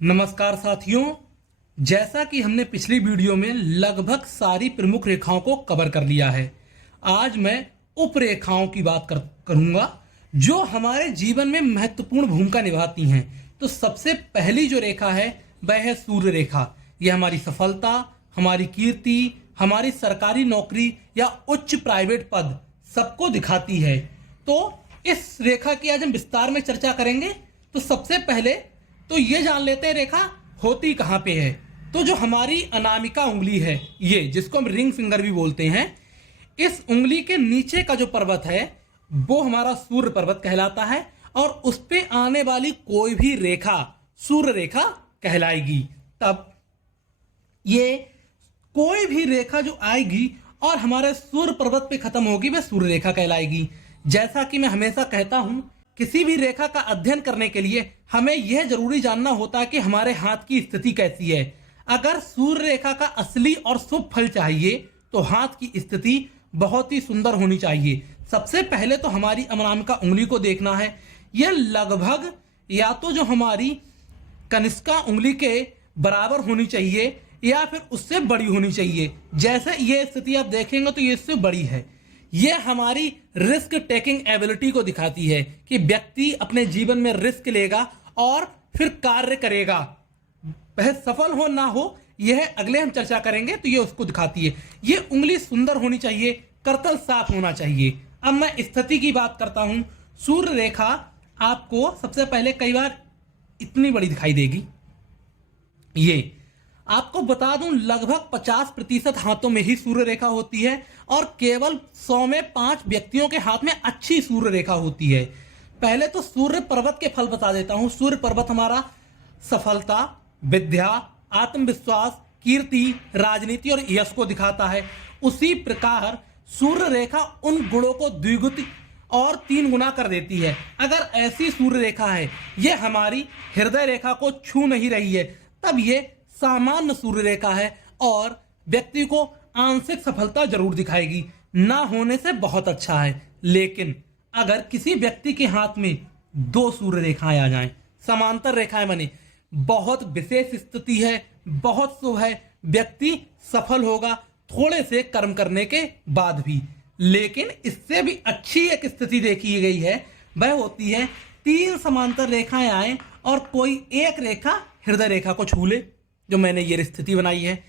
नमस्कार साथियों। जैसा कि हमने पिछली वीडियो में लगभग सारी प्रमुख रेखाओं को कवर कर लिया है, आज मैं उप रेखाओं की बात करूंगा जो हमारे जीवन में महत्वपूर्ण भूमिका निभाती हैं। तो सबसे पहली जो रेखा है वह है सूर्य रेखा। यह हमारी सफलता, हमारी कीर्ति, हमारी सरकारी नौकरी या उच्च प्राइवेट पद सबको दिखाती है। तो इस रेखा की आज हम विस्तार में चर्चा करेंगे। तो सबसे पहले तो ये जान लेते हैं रेखा होती कहाँ पे है। तो जो हमारी अनामिका उंगली है, ये जिसको हम रिंग फिंगर भी बोलते हैं, इस उंगली के नीचे का जो पर्वत है वो हमारा सूर्य पर्वत कहलाता है और उस पे आने वाली कोई भी रेखा सूर्य रेखा कहलाएगी। तब ये कोई भी रेखा जो आएगी और हमारे सूर्य पर्वत पे खत्म होगी वह सूर्य रेखा कहलाएगी। जैसा कि मैं हमेशा कहता हूं, किसी भी रेखा का अध्ययन करने के लिए हमें यह जरूरी जानना होता है कि हमारे हाथ की स्थिति कैसी है। अगर सूर्य रेखा का असली और शुभ फल चाहिए तो हाथ की स्थिति बहुत ही सुंदर होनी चाहिए। सबसे पहले तो हमारी अनामिका उंगली को देखना है। यह लगभग या तो जो हमारी कनिष्का उंगली के बराबर होनी चाहिए या फिर उससे बड़ी होनी चाहिए। जैसे ये स्थिति आप देखेंगे तो ये इससे बड़ी है। यह हमारी रिस्क टेकिंग एबिलिटी को दिखाती है कि व्यक्ति अपने जीवन में रिस्क लेगा और फिर कार्य करेगा, वह सफल हो ना हो यह अगले हम चर्चा करेंगे। तो ये उसको दिखाती है। ये उंगली सुंदर होनी चाहिए, करतल साफ होना चाहिए। अब मैं स्थिति की बात करता हूं। सूर्य रेखा आपको सबसे पहले कई बार इतनी बड़ी दिखाई देगी। ये आपको बता दूं, लगभग 50% हाथों में ही सूर्य रेखा होती है और केवल 100 में 5 व्यक्तियों के हाथ में अच्छी सूर्य रेखा होती है। पहले तो सूर्य पर्वत के फल बता देता हूं। सूर्य पर्वत हमारा सफलता, विद्या, आत्मविश्वास, कीर्ति, राजनीति और यश को दिखाता है। उसी प्रकार सूर्य रेखा उन गुणों को द्विगुत और 3 गुना कर देती है। अगर ऐसी सूर्य रेखा है, यह हमारी हृदय रेखा को छू नहीं रही है, तब यह सामान्य सूर्य रेखा है और व्यक्ति को आंशिक सफलता जरूर दिखाएगी। ना होने से बहुत अच्छा है। लेकिन अगर किसी व्यक्ति के हाथ में 2 सूर्य रेखाएं आ जाएं, समांतर रेखाएं बने, बहुत विशेष स्थिति है, बहुत शुभ है, व्यक्ति सफल होगा थोड़े से कर्म करने के बाद भी। लेकिन इससे भी अच्छी एक स्थिति देखी गई है, वह होती है 3 समांतर रेखाएं आए और कोई एक रेखा हृदय रेखा को छू ले, जो मैंने ये स्थिति बनाई है।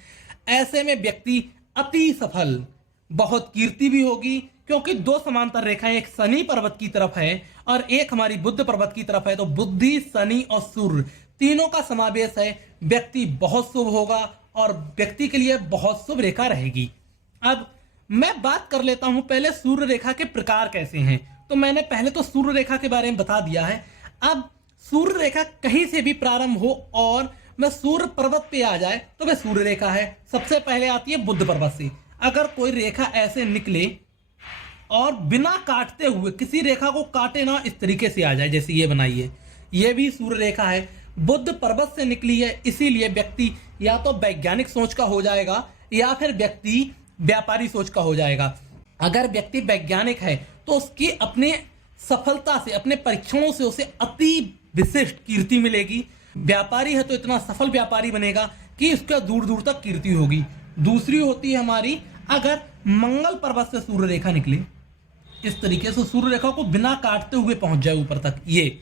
ऐसे में व्यक्ति अति सफल, बहुत कीर्ति भी होगी, क्योंकि 2 समांतर रेखाएं एक शनि पर्वत की तरफ है और एक हमारी बुध पर्वत की तरफ है। तो बुद्धि, शनि और सूर्य तीनों का समावेश है। व्यक्ति बहुत शुभ होगा और व्यक्ति के लिए बहुत शुभ रेखा रहेगी। अब मैं बात कर लेता हूं पहले सूर्य रेखा के प्रकार कैसे हैं। तो मैंने पहले तो सूर्य रेखा के बारे में बता दिया है। अब सूर्य रेखा कहीं से भी प्रारंभ हो और मैं सूर्य पर्वत पे आ जाए तो वह सूर्य रेखा है। सबसे पहले आती है बुध पर्वत से। अगर कोई रेखा ऐसे निकले और बिना काटते हुए, किसी रेखा को काटे ना, इस तरीके से आ जाए जैसे ये बनाई है, ये भी सूर्य रेखा है, बुध पर्वत से निकली है। इसीलिए व्यक्ति या तो वैज्ञानिक सोच का हो जाएगा या फिर व्यक्ति व्यापारी सोच का हो जाएगा। अगर व्यक्ति वैज्ञानिक है तो उसकी अपने सफलता से, अपने परीक्षणों से उसे अति विशिष्ट कीर्ति मिलेगी। व्यापारी है तो इतना सफल व्यापारी बनेगा कि उसका दूर दूर तक कीर्ति होगी। दूसरी होती है हमारी, अगर मंगल पर्वत से सूर्य रेखा निकले, इस तरीके से सूर्य रेखा को बिना काटते हुए पहुंच जाए ऊपर तक, ये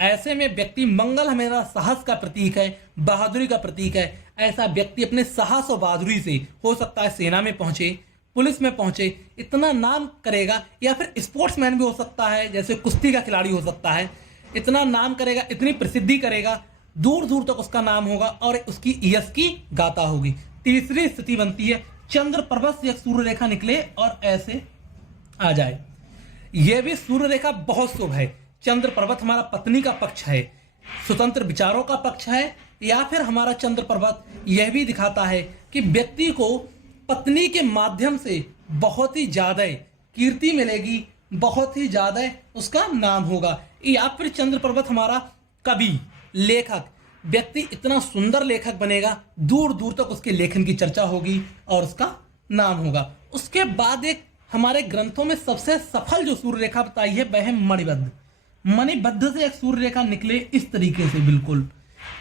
ऐसे में व्यक्ति, मंगल हमारा साहस का प्रतीक है, बहादुरी का प्रतीक है। ऐसा व्यक्ति अपने साहस और बहादुरी से हो सकता है सेना में पहुंचे, पुलिस में पहुंचे, इतना नाम करेगा, या फिर स्पोर्ट्समैन भी हो सकता है, जैसे कुश्ती का खिलाड़ी हो सकता है, इतना नाम करेगा, इतनी प्रसिद्धि करेगा, दूर दूर तक उसका नाम होगा और उसकी यश की गाथा होगी। तीसरी स्थिति बनती है चंद्र पर्वत से एक सूर्य रेखा निकले और ऐसे आ जाए। यह भी सूर्य रेखा बहुत शुभ है। चंद्र पर्वत हमारा पत्नी का पक्ष है, स्वतंत्र विचारों का पक्ष है। या फिर हमारा चंद्र पर्वत यह भी दिखाता है कि व्यक्ति को पत्नी के माध्यम से बहुत ही ज्यादा कीर्ति मिलेगी, बहुत ही ज्यादा उसका नाम होगा। या फिर चंद्र पर्वत हमारा कवि, लेखक, व्यक्ति इतना सुंदर लेखक बनेगा, दूर दूर तक उसके लेखन की चर्चा होगी और उसका नाम होगा। उसके बाद एक हमारे ग्रंथों में सबसे सफल जो सूर्य रेखा बताई है वह है मणिबद्ध। मणिबद्ध से एक सूर्य रेखा निकले इस तरीके से, बिल्कुल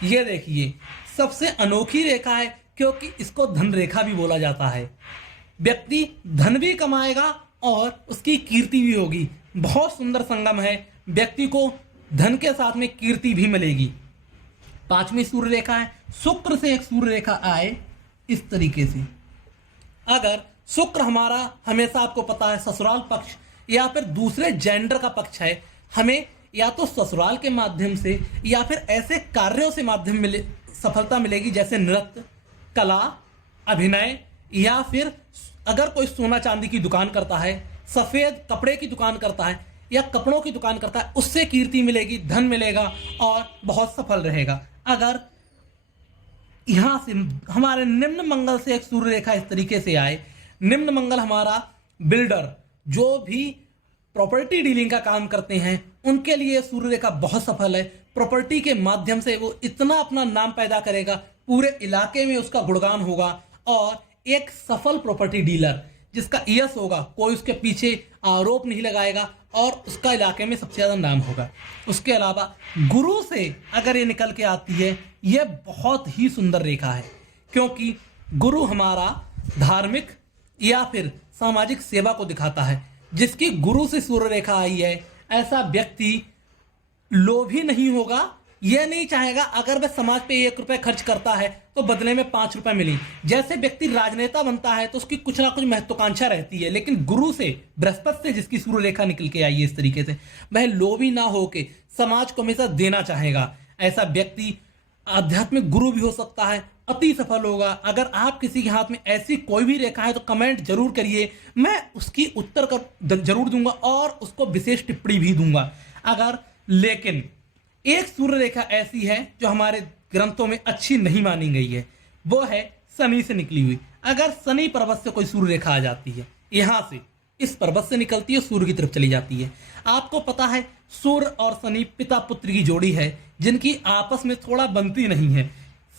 ये देखिए, सबसे अनोखी रेखा है क्योंकि इसको धन रेखा भी बोला जाता है। व्यक्ति धन भी कमाएगा और उसकी कीर्ति भी होगी। बहुत सुंदर संगम है, व्यक्ति को धन के साथ में कीर्ति भी मिलेगी। पांचवी सूर्य रेखा है, शुक्र से एक सूर्य रेखा आए इस तरीके से। अगर शुक्र हमारा हमेशा आपको पता है ससुराल पक्ष या फिर दूसरे जेंडर का पक्ष है, हमें या तो ससुराल के माध्यम से या फिर ऐसे कार्यों से माध्यम मिले सफलता मिलेगी, जैसे नृत्य, कला, अभिनय, या फिर अगर कोई सोना चांदी की दुकान करता है, सफेद कपड़े की दुकान करता है या कपड़ों की दुकान करता है, उससे कीर्ति मिलेगी, धन मिलेगा और बहुत सफल रहेगा। अगर यहां से हमारे निम्न मंगल से एक सूर्य रेखा इस तरीके से आए, निम्न मंगल हमारा बिल्डर, जो भी प्रॉपर्टी डीलिंग का काम करते हैं, उनके लिए सूर्य रेखा बहुत सफल है। प्रॉपर्टी के माध्यम से वो इतना अपना नाम पैदा करेगा, पूरे इलाके में उसका गुणगान होगा और एक सफल प्रॉपर्टी डीलर जिसका यश होगा, कोई उसके पीछे आरोप नहीं लगाएगा और उसका इलाके में सबसे ज्यादा नाम होगा। उसके अलावा गुरु से अगर ये निकल के आती है, ये बहुत ही सुंदर रेखा है क्योंकि गुरु हमारा धार्मिक या फिर सामाजिक सेवा को दिखाता है। जिसकी गुरु से सूर्य रेखा आई है, ऐसा व्यक्ति लोभी नहीं होगा, यह नहीं चाहेगा अगर वह समाज पे 1 रुपए खर्च करता है तो बदले में 5 रुपए मिले। जैसे व्यक्ति राजनेता बनता है तो उसकी कुछ ना कुछ महत्वाकांक्षा रहती है, लेकिन गुरु से, बृहस्पति से जिसकी सूर्य रेखा निकल के आई है इस तरीके से, वह लोभी ना होके समाज को हमेशा देना चाहेगा। ऐसा व्यक्ति आध्यात्मिक गुरु भी हो सकता है, अति सफल होगा। अगर आप किसी के हाथ में ऐसी कोई भी रेखा है तो कमेंट जरूर करिए, मैं उसकी उत्तर कर जरूर दूंगा और उसको विशेष टिप्पणी भी दूंगा। लेकिन एक सूर्य रेखा ऐसी है जो हमारे ग्रंथों में अच्छी नहीं मानी गई है, वो है शनि से निकली हुई। अगर शनि पर्वत से कोई सूर्य रेखा आ जाती है, यहां से इस पर्वत से निकलती है, सूर्य की तरफ चली जाती है। आपको पता है सूर्य और शनि पिता पुत्र की जोड़ी है जिनकी आपस में थोड़ा बनती नहीं है।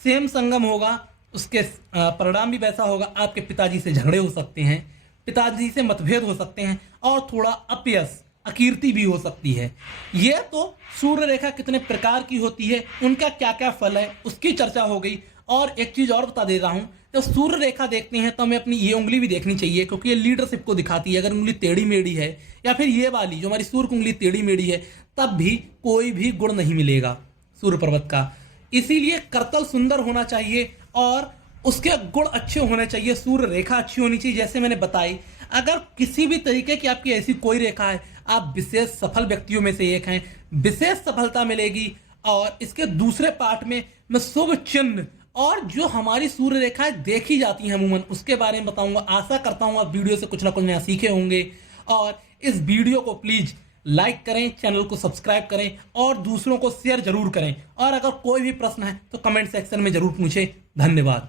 सेम संगम होगा, उसके परिणाम भी वैसा होगा। आपके पिताजी से झगड़े हो सकते हैं, पिताजी से मतभेद हो सकते हैं और थोड़ा अपयश, अकीर्ति भी हो सकती है। यह तो सूर्य रेखा कितने प्रकार की होती है, उनका क्या क्या फल है, उसकी चर्चा हो गई। और एक चीज और बता दे रहा हूं, तो सूर्य रेखा देखते हैं तो हमें अपनी ये उंगली भी देखनी चाहिए क्योंकि ये लीडरशिप को दिखाती है। अगर उंगली टेढ़ी मेढ़ी है या फिर ये वाली जो हमारी सूर्य की उंगली टेढ़ी मेढ़ी है, तब भी कोई भी गुण नहीं मिलेगा सूर्य पर्वत का। इसीलिए करतल सुंदर होना चाहिए और उसके गुण अच्छे होने चाहिए, सूर्य रेखा अच्छी होनी चाहिए। जैसे मैंने बताई, अगर किसी भी तरीके की आपकी ऐसी कोई रेखा है, आप विशेष सफल व्यक्तियों में से एक हैं, विशेष सफलता मिलेगी। और इसके दूसरे पार्ट में मैं शुभ चिन्ह और जो हमारी सूर्य रेखाएं देखी जाती हैं अमूमन, उसके बारे में बताऊंगा। आशा करता हूं आप वीडियो से कुछ ना कुछ नया सीखे होंगे। और इस वीडियो को प्लीज लाइक करें, चैनल को सब्सक्राइब करें और दूसरों को शेयर जरूर करें। और अगर कोई भी प्रश्न है तो कमेंट सेक्शन में जरूर पूछें। धन्यवाद।